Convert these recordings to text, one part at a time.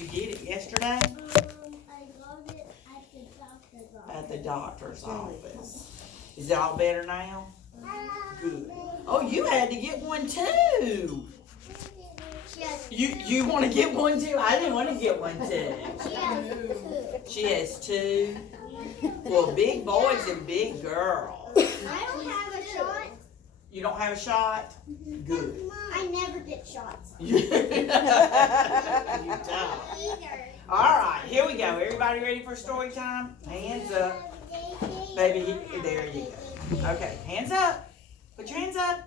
you get it yesterday? I got it at the doctor's office. At the doctor's office. Is it all better now? Good. Oh, you had to get one too. You want to get one too? I didn't want to get one too. She has two. Well, big boys and big girls. I don't have a shot. You don't have a shot? Good. I never get shots. You don't. All right, here we go. Everybody ready for story time? Hands up. Baby, there you go. Okay, hands up. Put your hands up.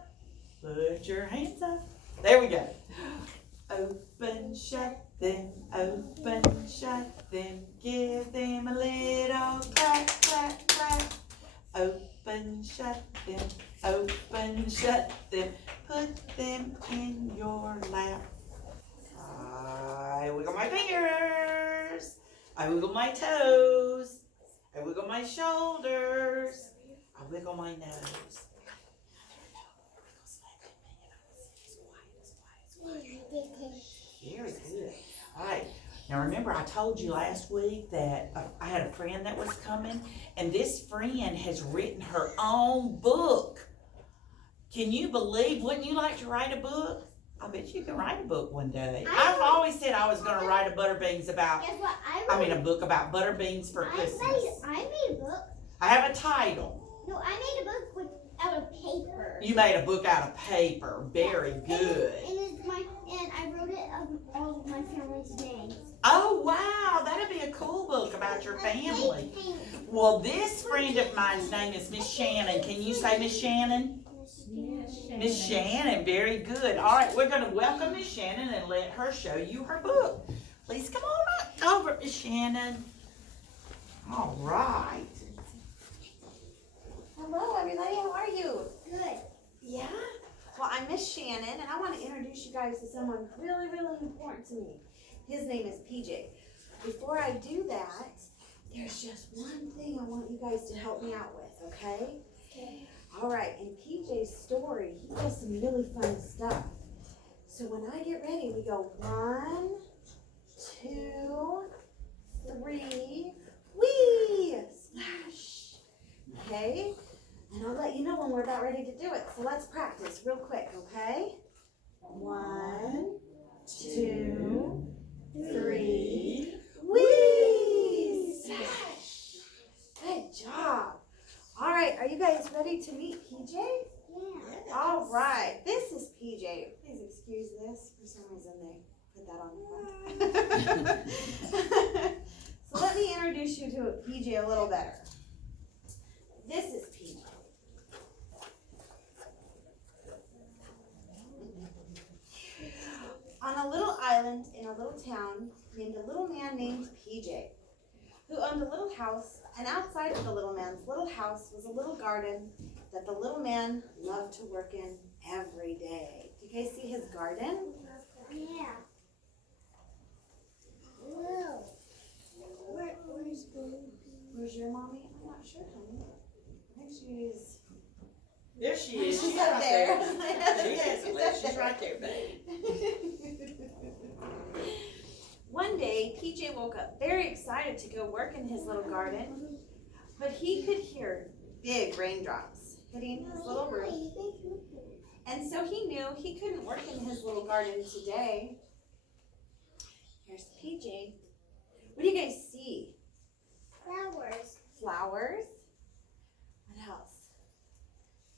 Put your hands up. There we go. Open, shut them, open, shut them. Give them a little clap, clap, clap. Open, shut them, open, shut them. Put them in your lap. I wiggle my fingers. I wiggle my toes. I wiggle my shoulders. I wiggle my nose. Very good. All right. Now remember, I told you last week that I had a friend that was coming, and this friend has written her own book. Can you believe? Wouldn't you like to write a book? I bet you can write a book one day. I've always said I was going to write a butterbeans about. Guess what? A book about butterbeans for Christmas. I made a book. I have a title. No, I made a book out of paper. You made a book out of paper. Very good. And I wrote it all of my family's names. Oh, wow. That'd be a cool book about your family. Well, this friend of mine's name is Miss Shannon. Can you say Miss Shannon? Miss Shannon, very good. All right, we're going to welcome Miss Shannon and let her show you her book. Please come on up over, Miss Shannon. All right. Hello, everybody. How are you? Good. Yeah? Well, I'm Miss Shannon, and I want to introduce you guys to someone really, really important to me. His name is PJ. Before I do that, there's just one thing I want you guys to help me out with, okay? Okay. All right, in PJ's story, he does some really fun stuff. So when I get ready, we go 1, 2, 3, whee! Splash! Okay? And I'll let you know when we're about ready to do it. So let's practice real quick, okay? 1, 2, 3, whee! Splash! Good job. All right, are you guys ready to meet PJ? Yeah. All right, this is PJ. Please excuse this. For some reason, they put that on the front. So let me introduce you to PJ a little better. This is PJ. On a little island in a little town named a little man named PJ, who owned a little house, and outside of the little man's little house was a little garden that the little man loved to work in every day. Do you guys see his garden? Yeah. Whoa. Where's Baby? Where's your mommy? I'm not sure, honey. I think she's... There she is. She's up there. She hasn't left. She's right there, baby. One day, PJ woke up very excited to go work in his little garden, but he could hear big raindrops hitting his little roof. And so he knew he couldn't work in his little garden today. Here's PJ. What do you guys see? Flowers. Flowers. What else?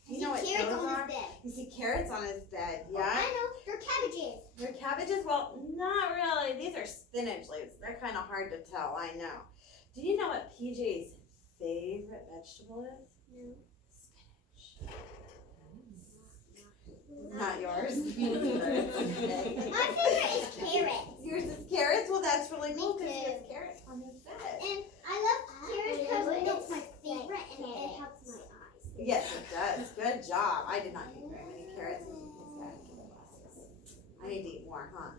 You know what carrots those on are? his bed. You see carrots on his bed, I yeah? know. They're cabbages. They're cabbages? Well, not really. These are spinach leaves. They're kind of hard to tell, I know. Do you know what PJ's favorite vegetable is? No. Spinach. Not yours. My favorite is carrots. Yours is carrots? Well, that's really cool Me because he too. has carrots on his bed. And I love carrots because it's my favorite and it helps my eyes. Yes, it does. Good job. I did not eat very many carrots. I need to eat more, huh?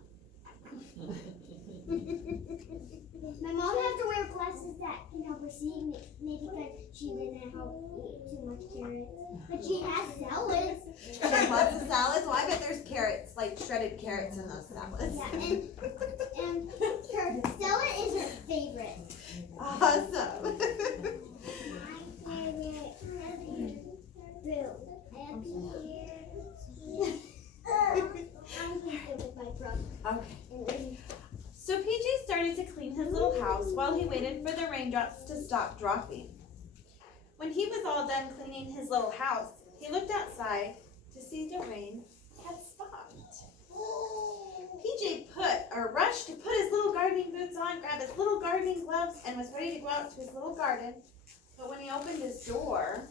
My mom has to wear glasses that can help her see, maybe because she didn't help eat too much carrots. But she has salads. She has lots of salads. Well, I bet there's carrots, like shredded carrots in those salads. Yeah, and Awesome. Okay. So PJ started to clean his little house while he waited for the raindrops to stop dropping. When he was all done cleaning his little house, he looked outside to see the rain had stopped. PJ rushed to put his little gardening boots on, grabbed his little gardening gloves, and was ready to go out to his little garden. But when he opened his door,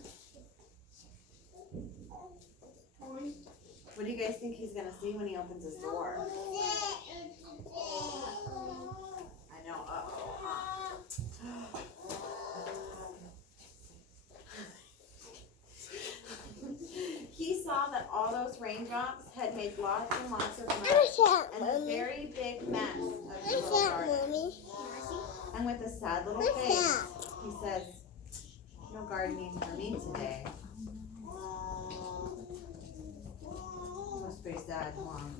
what do you guys think he's going to see when he opens his door? I know, He saw that all those raindrops had made lots and lots of mud and a very big mess of his little garden. And with a sad little face, he says, "No gardening for me today." That's pretty sad, Mom.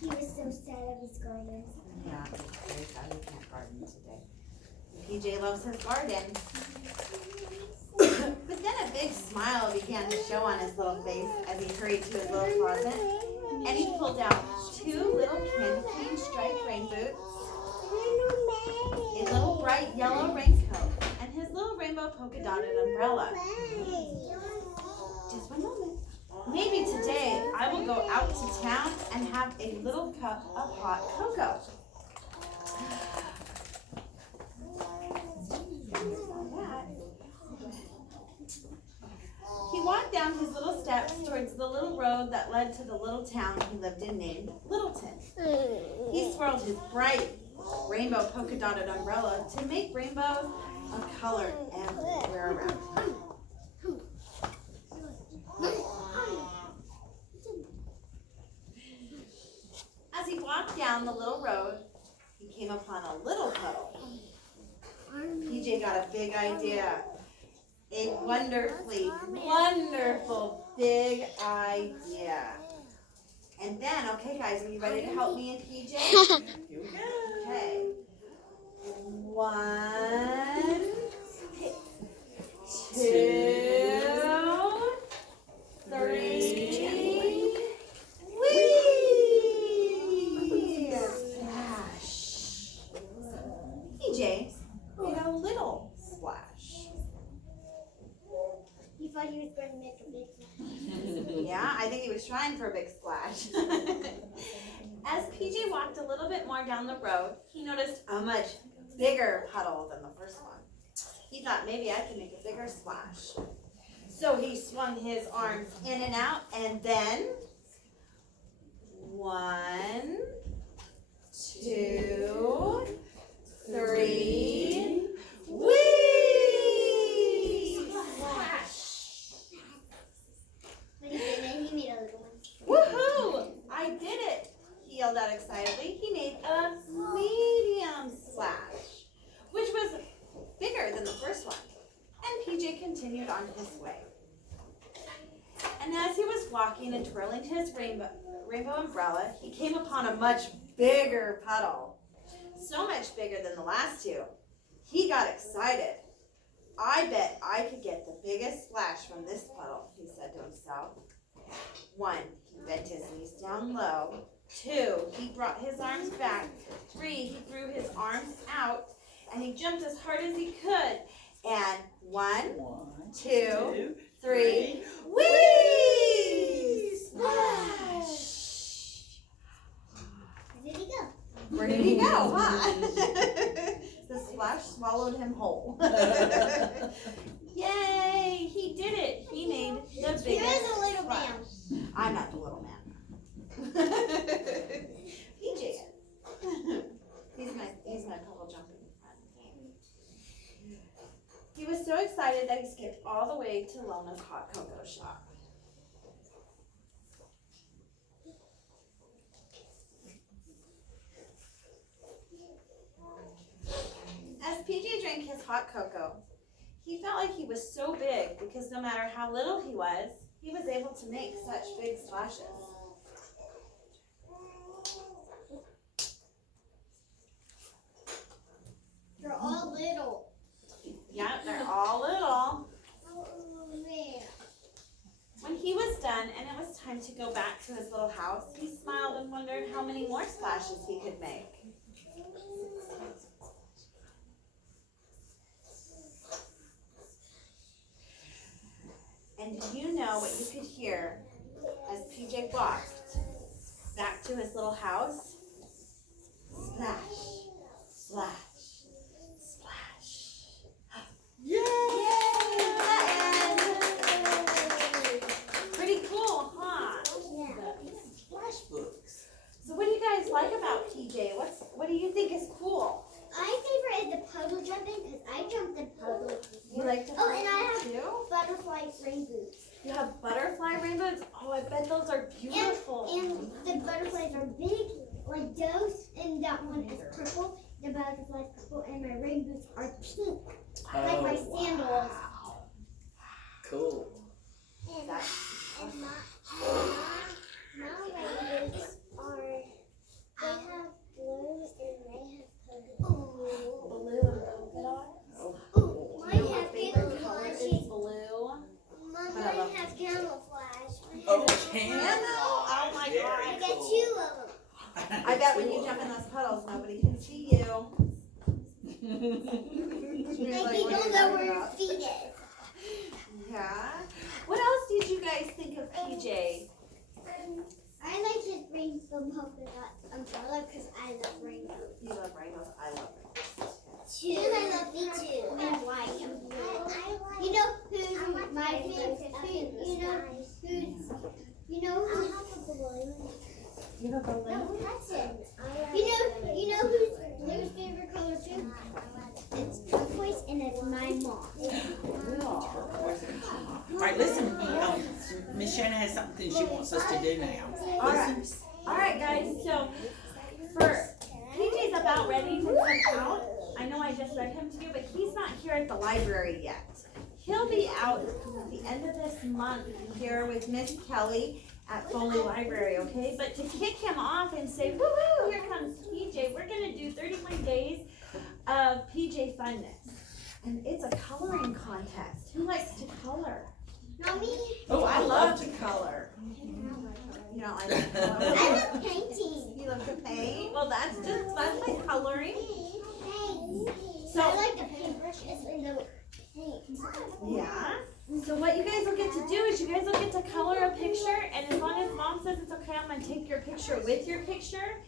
He was so sad of his garden. Yeah, he's very sad he can't garden today. PJ loves his garden. But then a big smile began to show on his little face as he hurried to his little closet, and he pulled out 2 little candy cane striped rain boots, a little bright yellow raincoat, and his little rainbow polka dotted umbrella. Just one moment. Maybe today I will go out to town and have a little cup of hot cocoa. He walked down his little steps towards the little road that led to the little town he lived in named Littleton. He swirled his bright rainbow polka dotted umbrella to make rainbows of color everywhere around him. As he walked down the little road, he came upon a little puddle. PJ got a big idea. A wonderfully, wonderful big idea. And then, okay guys, are you ready to help me and PJ? Here we go. Okay. 1, 2, 3. Whee! Splash. PJ made a little splash. He thought he was going to make a big splash. Yeah, I think he was trying for a big splash. As PJ walked a little bit more down the road, he noticed a much bigger puddle than the first one. He thought maybe I could make a bigger splash. So he swung his arms in and out, and then 1, 2, 3. Whee! When he did it, he made a little one. Woohoo! I did it! He yelled out excitedly. He made a medium splash, which was bigger than the first one. And PJ continued on his way. And as he was walking and twirling his rainbow umbrella, he came upon a much bigger puddle. So much bigger than the last 2. He got excited. I bet I could get the biggest splash from this puddle, he said to himself. 1, he bent his knees down low. 2, he brought his arms back. 3, he threw his arms out, and he jumped as hard as he could. And 1, 2, 3, whee! Splash! Where did he go? Where did he go, huh? The splash swallowed him whole. Yay! He did it. He made the biggest Here's a little splash. man. I'm not the little man. PJ is. He's my puddle jumping friend. He was so excited that he skipped all the way to Lona's hot cocoa shop. As PJ drank his hot cocoa, he felt like he was so big because no matter how little he was able to make such big splashes. You're all wanted to go back to his little house, he smiled and wondered how many more splashes he could make. And do you know what you could hear as PJ walked back to his little house? Splash, splash, splash. Yay! Yay! Pretty cool, huh? Yeah. Splash books. So what do you guys like about PJ? What do you think is cool? My favorite is the puzzle jumping because I jumped the puzzle. You like to Oh, and I have too? butterfly rain boots. You have butterfly rainbows? Oh, I bet those are beautiful. And the butterflies are big, like those, and that one is purple. The butterfly's purple, and my rain boots are pink, like my sandals. Wow. Cool. And my rain boots are, they have blue and they have purple. Blue and polka dots? Oh, mine My have favorite color camouflage. is blue. Mine has camouflage. Oh, Camo? Oh my Very God. I got cool. 2 of them. I bet when you jump in those puddles, nobody can see you. Like you don't know where your feet is. Yeah. What else did you guys think of PJ? I like his rainbow polka dot umbrella because I love rainbows. You love rainbows. I love rainbows. And I love me too. And white and blue. You know who's my favorite? You know who's You have a balloon? no, that's it. You know who's Blue's favorite color too? It's turquoise and it's my mom. All right, listen. Miss Shanna has something she wants us to do now. All right. Listen. All right, guys. So for PJ's about ready to come out. I know I just read him to you, but he's not here at the library yet. He'll be out at the end of this month here with Miss Kelly at Foley Library, okay? But to kick him off and say, woohoo, here comes PJ, we're gonna do 31 days of PJ Funness. And it's a coloring contest. Who likes to color? Not me. Oh, I love to color. You don't like to color? I love painting. You love to paint? Well, that's like coloring. So I like the paintbrushes and the paint. Yeah. So what you guys will get to do is you guys will get to color a picture, and as long as Mom says it's okay, I'm gonna take your picture with your picture.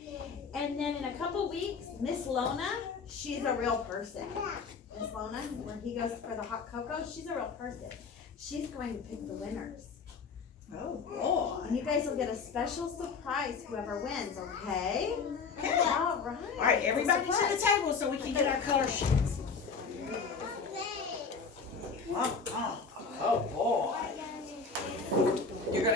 And then in a couple weeks, Miss Lona, she's a real person. Miss Lona, where he goes for the hot cocoa, she's a real person. She's going to pick the winners. Oh, boy. And you guys will get a special surprise whoever wins, okay? All right. All right, everybody to the table so we can get our color sheets.